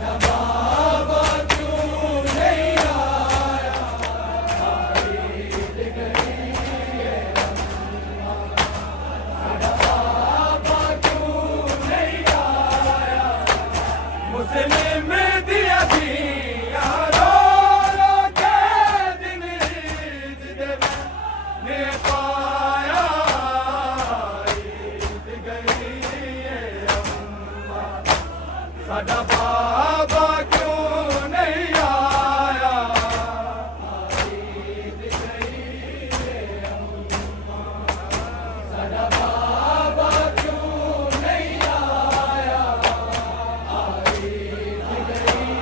साडा बाबा क्यों नहीं आया, ईद गई साडा बाबा क्यों नहीं आया, ईद गई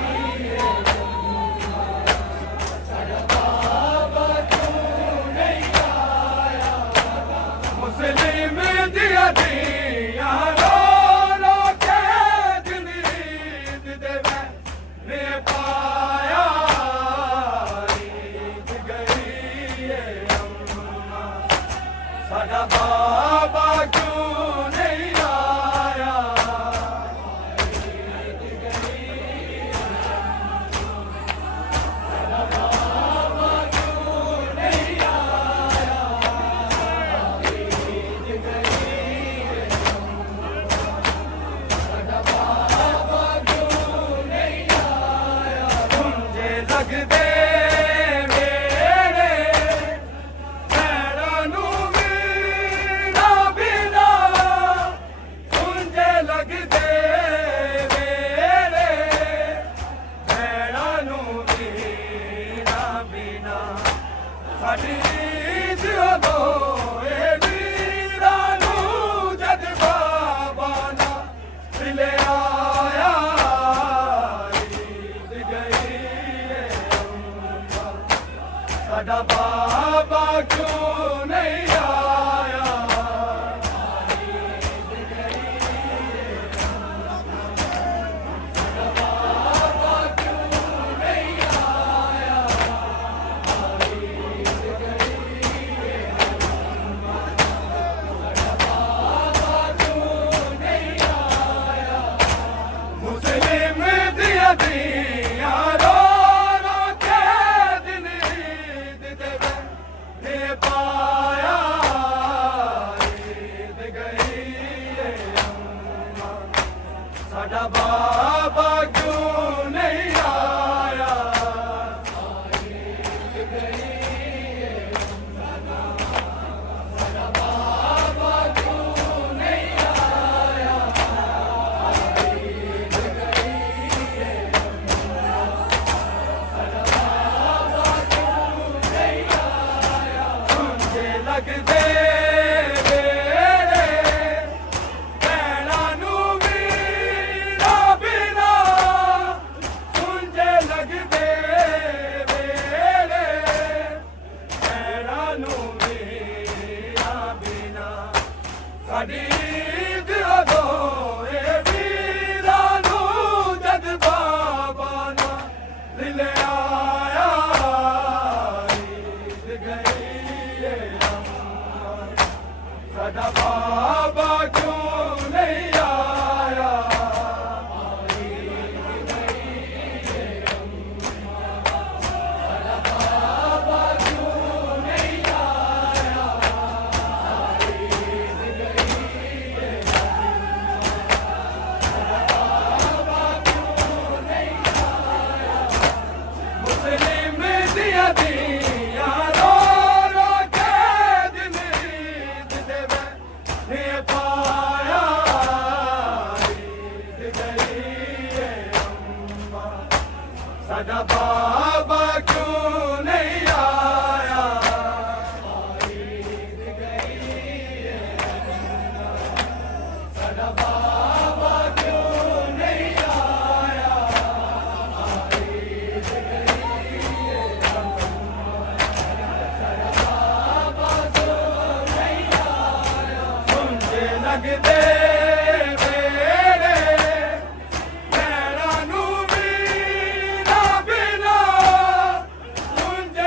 साडा बाबा क्यों नहीं आया, मुस्लिम दिया दिया साडा बाबा क्यों नहीं आया, ईद गई साडा बाबा क्यों नहीं आया, ईद गई साडा बाबा क्यों नहीं आया, मुझे लगदे साडी ईद उदों ए वीरां नूं जद बाबा ना मिले आया, ईद गई साडा बाबा क्यों नहीं आया, ईद गई साडा बाबा क्यों नहीं आया, मुस्लिम दिया दिया रो रो के दिन ईद दे ने पाया, ईद गई साडा बाबा क्यों नहीं आया, ईद गई साडा बाबा क्यों नहीं आया, लगदे वेड़े भैणां नूं वीरां बिना, सुंझे लगदे वेड़े भैणां नूं वीरां बिना, साडी ईद उदों ए वीरां नूं जद बाबा ना मिले आया, ईद गई साडा बाबा क्यों नहीं आया, ईद गई साडा बाबा क्यों नहीं आया, ईद गई साडा बाबा क्यों नहीं आया, मुस्लिम दिया दिया रो रो के दिन ईद दे ने पाया, ईद गई साडा बाबा क्यों नहीं आया, ईद गई साडा बाबा क्यों नहीं आया, ईद गई साडा बाबा क्यों नहीं आया, सुंझे लगदे वेड़े भैणां नूं वीरां बिना, सुंझे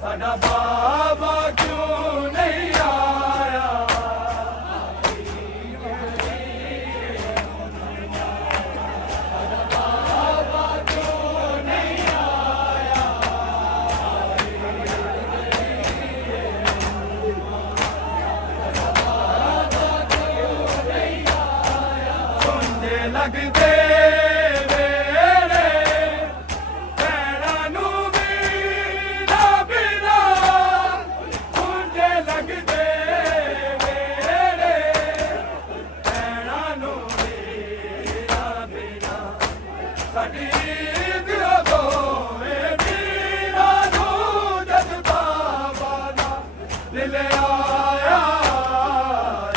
ਸਾਡਾ ਬਾਬਾ ਕਿਉਂ ਨਹੀਂ ਆਇਆ ਲੱਗਦੇ ਵੇੜੇ ਭੈਣਾਂ ਨੂੰ ਵੀ ਨਾ ਬਿਨਾ ਸੁਣਦੇ ਲੱਗਦੇ ਵੇੜੇ ਭੈਣਾਂ ਨੂੰ ਵੀ ਨਾ ਬਿਨਾ ਸਾਡੀ ਦਿਲ ਦੋਵੇਂ ਵੀਰਾਂ ਨੂੰ ਜਦ ਬਾਬਾ ਦਾ ਦਿਲ ਆਇਆ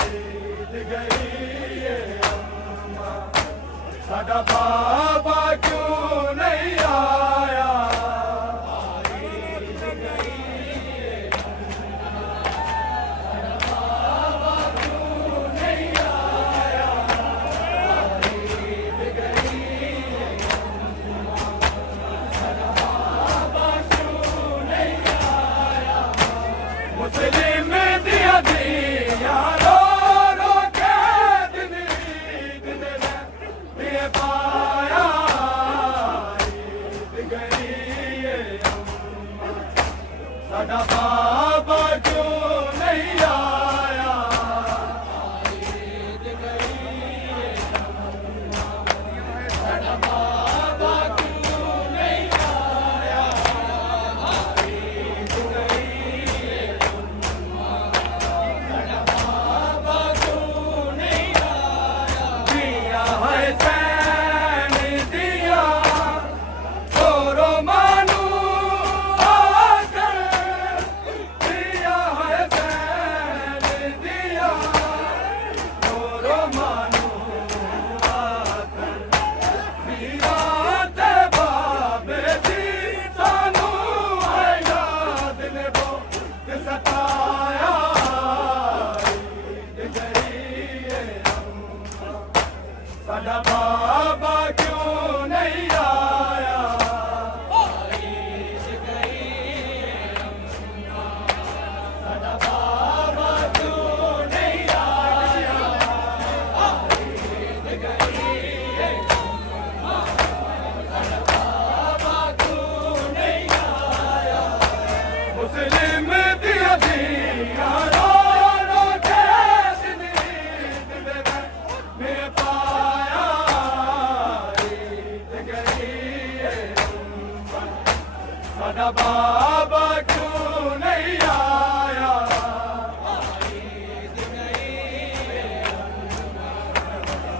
ਈਦ ਗਈ ਏ ਸਾਡਾ ਬਾਬਾ ਕਿਉਂ ਨਹੀਂ ਆਇਆ ਈਦ ਗਈ ਸਾਡਾ ਬਾਬਾ ਕਿਉਂ ਨਹੀਂ ਆਇਆ ਈਦ ਗਈ ਸਾਡਾ ਬਾਬਾ ਕਿਉਂ ਨਹੀਂ ਆਇਆ ਮੁਸਲਿਮ ਦੀਆਂ ਦੀਆਂ ਰੋ ਰੋ ਕੇ ਦਿਨ ਈਦ ਦੇ ਲੈ ਪਾਇਆ ਈਦ ਗਈ ਏ ਸਾਡਾ ਬਾਬਾ ਕਿਉਂ ਨਹੀਂ ਆਇਆ ਈਦ ਗਈ ਏ ਸਾਡਾ ਬਾਬਾ ਕਿਉਂ ਨਹੀਂ ਆਇਆ ਈਦ ਗਈ ਏ ਸਾਡਾ ਬਾਬਾ ਕਿਉਂ ਨਹੀਂ ਆਇਆ ਦੀਆ ਹੈ ਸੈਨ ਦੀਆਂ ਤੋਰੋ ਮਾਨੂ ਆਕਰ ਦੀਆ ਹੈ ਸੈਨ ਦੀਆਂ ਤੋਰੋ ਮਾਨੂ ਆਕਰ ਵੀਰਾਂ ਤੇ ਬਾਬੇ ਦੀ ਸਾਨੂੰ ਹੈ ਯਾਦ ਨੇ ਬਹੁਤ ਸਤਾਇਆ ਈਦ ਗਈ ਏ ਸਾਡਾ ਬਾਬਾ ਕਿਉਂ ਨਹੀਂ ਆਇਆ ਈਦ ਗਈ ਸਾਡਾ ਬਾਬਾ ਕਿਉਂ ਨਹੀਂ ਆਇਆ ਈਦ ਗਈ ਸਾਡਾ ਬਾਬਾ ਕਿਉਂ ਨਹੀਂ ਆਇਆ ਮੁਸਲਿਮ ਦੀਆਂ ਦੀਆਂ ਰੋ ਰੋ ਕੇ ਦਿਨ ਈਦ ਦੇ ਮੈਂ ਪਾਇਆ ਈਦ ਗਈ ਏ ਸਾਡਾ ਬਾਬਾ ਕਿਉਂ ਨਹੀਂ ਆਇਆ ਈਦ ਗਈ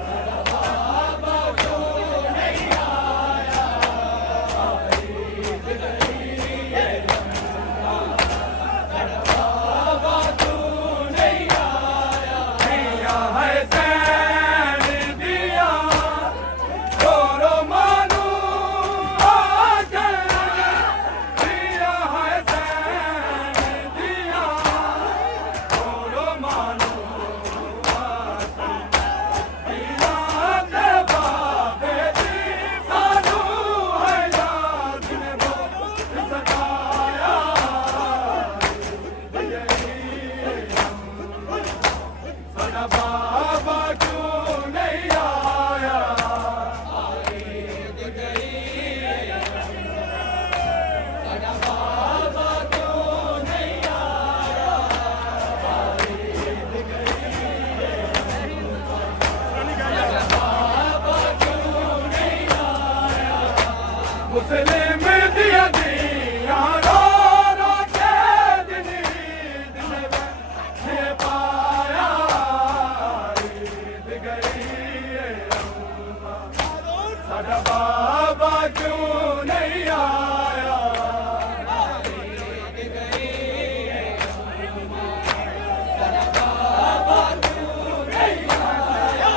ਸਾਡਾ ਬਾਬਾ ਕਿਉਂ ਨਹੀਂ ਆਇਆ ਈਦ ਗਈ ਸਾਡਾ ਬਾਬਾ ਕਿਉਂ ਨਹੀਂ ਆਇਆ ਦੀਆ ਹੈ ਸੈਨ ਦੀਆਂ ਤੋਰੋ ਮਾਨੂ ਆਕਰ ਦੀਆ ਹੈ ਸੈਨ ਦੀਆਂ ਤੋਰੋ ਮਾਨੂ ਆਕਰ ਵੀਰਾਂ ਤੇ ਬਾਬੇ ਦੀ ਸਾਨੂੰ ਹੈ ਯਾਦ ਨੇ ਬਹੁਤ ਸਤਾਇਆ ਸਾਡਾ ਬਾਬਾ ਕਿਉਂ ਨਹੀਂ ਆਇਆ ਈਦ ਗਈ ਸਾਡਾ ਬਾਬਾ ਕਿਉਂ ਨਹੀਂ ਆਇਆ ਈਦ ਗਈ ਸਾਡਾ ਬਾਬਾ ਕਿਉਂ ਨਹੀਂ ਆਇਆ ਮੁਸਲਿਮ ਦੀਆਂ ਦੀਆਂ ਰੋ ਰੋ ਕੇ ਦਿਨ ਈਦ ਨੇ ਪਾਇਆ ਈਦ ਗਈ ਏ ਸਾਡਾ ਬਾਬਾ ਕਿਉਂ ਨਹੀਂ ਆਇਆ ਈਦ ਗਈ ਸਾਡਾ ਬਾਬਾ ਕਿਉਂ ਨਹੀਂ ਆਇਆ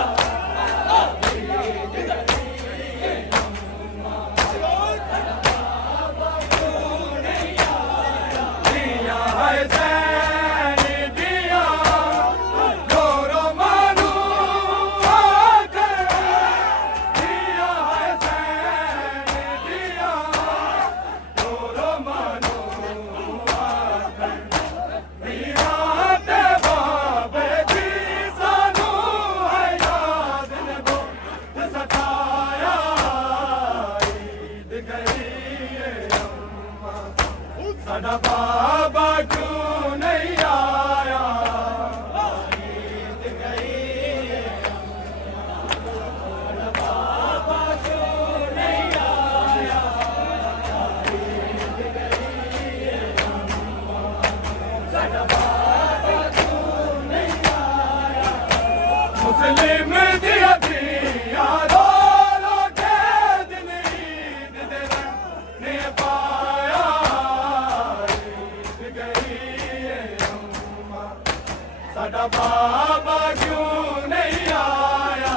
ਈਦ ਗਈ ਸਾਡਾ ਬਾਬਾ ਕਿਉਂ ਨਹੀਂ साडा बाबा क्यों नहीं आया मुस्लिम दिया दिया रो रो के दिन ईद दे ने पाया ईद गई है अम्मा साडा बाबा क्यों नहीं आया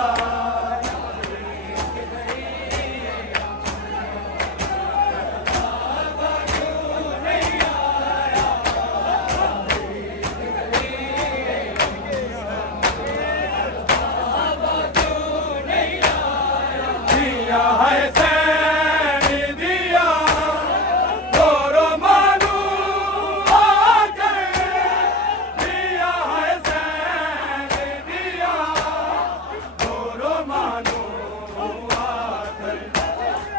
दिया है सैन दिया गोरो मानू आकर दिया है सैन दिया गोरो मानू आकर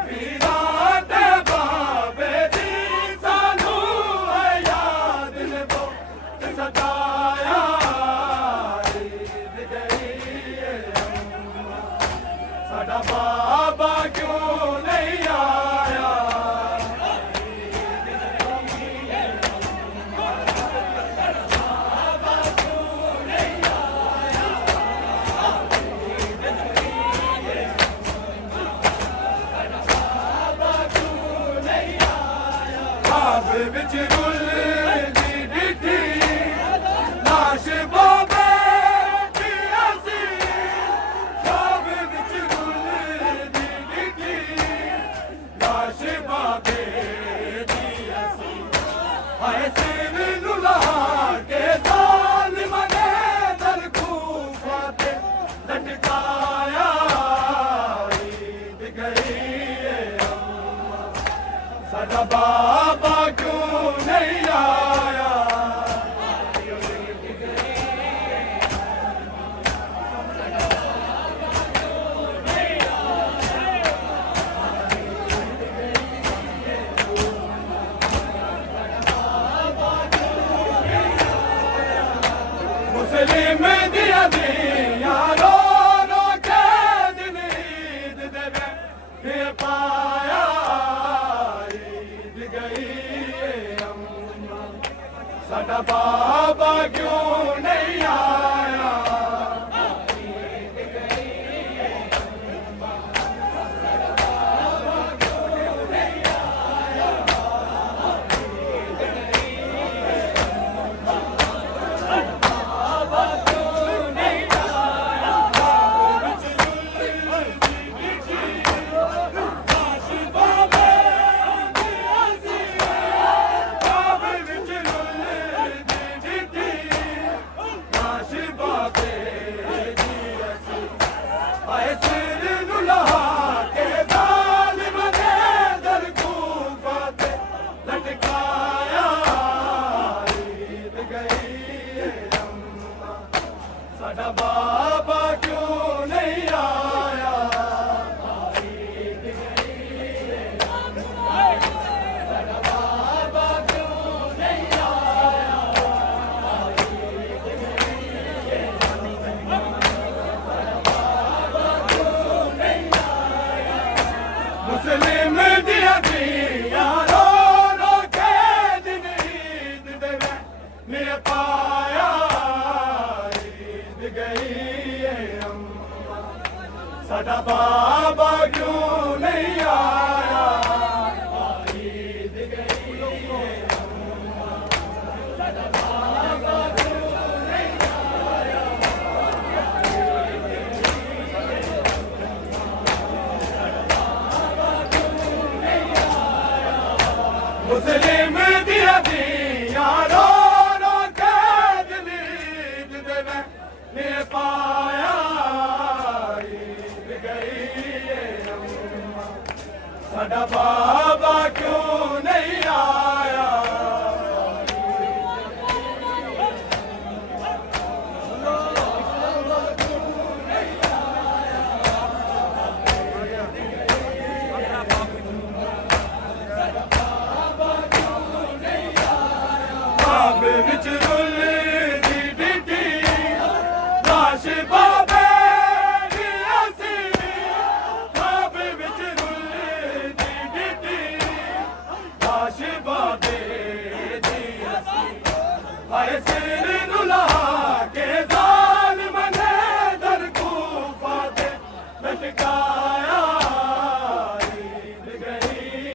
वीराते बाबे दी सानू है याद ने वो सताया ईद गई है अम्मा साडा बाबा क्यों नहीं आया ख्वाब विच गुल दी डिठी लाश बाबे दी असी ख्वाब विच गुल दी डिठी लाश बाबे दी असी हाय सिर नु लहा के जालिम ने दर खूफा ते लटकाया ईद गई है अम्मा साडा बाबा क्यों नहीं आया मुस्लिम दिया दिया रो रो के दिन ईद दे ने पाया ईद गई है अम्मा साडा बाबा क्यों नहीं आया ख्वाब विच गुल दी डिठी लाश बाबे दी असी हाय सिर नु लहा के जालिम ने दर खूफा ते लटकाया ईद गई है अम्मा साडा बाबा क्यों नहीं आया मुस्लिम दिया दिया रो रो के दिन ईद दे ने पाया ईद गई है अम्मा साडा बाबा क्यों नहीं आया ईद गई है अम्मा साडा बाबा क्यों नहीं आया मुस्लिम दिया दिया रो रो के दिन ईद दे ने पाया ईद गई है अम्मा साडा बाबा क्यों नहीं आया ਲਾਸ਼ ਬਾਬੇ ਦੀ ਅਸੀਂ ਖਾਬ ਵਿੱਚ ਰੁਲਦੀ ਡਿੱਟੀ ਲਾਸ਼ ਬਾਬੇ ਦੀ ਅਸੀਂ ਹਾਏ ਸਿਰ ਨੂੰ ਲਾ ਕੇ